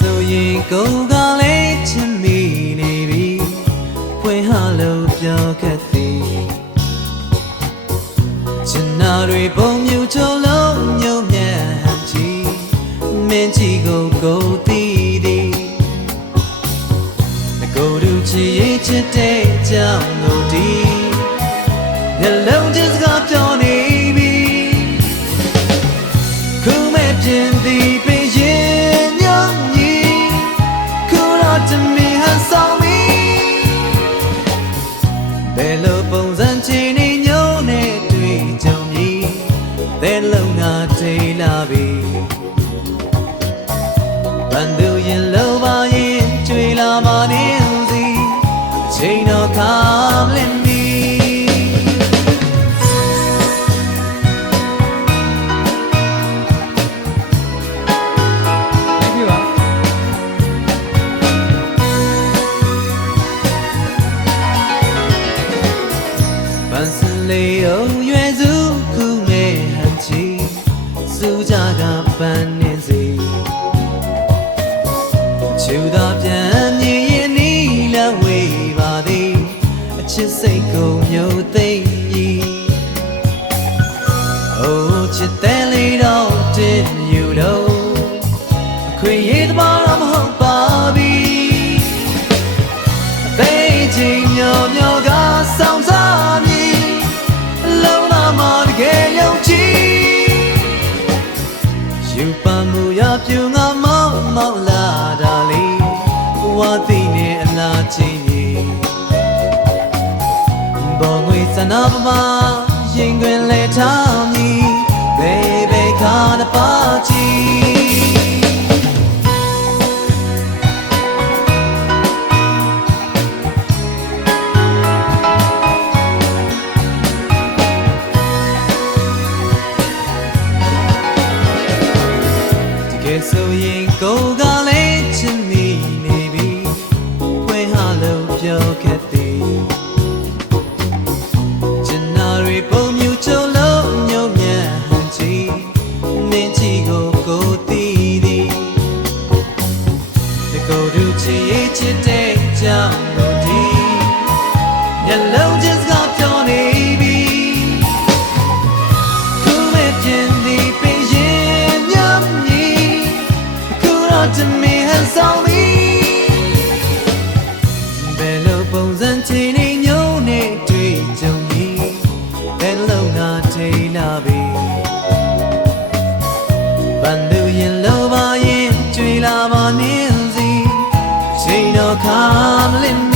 ကိုယ်ကလေးချင်မိနေပြီဖွင့်ဟာလို့ပြောခဲ့သည်ချင်နာတွေပုံမြူချုံလုံးညုံမြတ်ဟန်ချီမင်းကြီးကိုကိုယ်သိသည်ငကိုယ်သူချစ်ရေးချစ်တဲ့ကြောင့်လို့ဒီမျက်လုံးချင်းစကားပြောနေပြီခုမဲ့ပြင်းသည် ဘယ်လိုပုံစံချင်နေညို့နဲ့တွေ့ကြုံကြီးသဲလုံးငါထိလာပြီဘန်သူရင်လောပါရင်ကျွေလာမနေစီအချိန်တော်ခါမလင်း စူကြကပန်းနေစီချူသာပြန်မြင်ရင်နီလဝေးပါသည်အချစ်စိတ်ကိုမျိုးသိမ့်ကြီးအိုးချစ်တဲ့လေးတော့တင်ယူလို့အခွေရည်တပါတော့မဟုတ်ပါပြီအသေးချင်းညောညော အလားချင်းကြီးဘောငွေစနာပမာရင်ခွင်လဲထားမည်ဘေဘေခါတပါချီတကယ်ဆိုရင်ကိုယ်က သူချစ်ရေးချစ်တဲ့ကြောင့်လို့ဒီမျက်လုံးချင်းစကားပြောနေပြီခုမဲ့ပြင်းသည်ပင်ရင်ညမ်းကြီးခုတော့တမင်ဟန်ဆောင်ပြီဘယ်လိုပုံစံချင်နေညုံနဲ့တွေ့ကြုံကြီးဘယ်လုံးငါထိလာပြီ ပါရ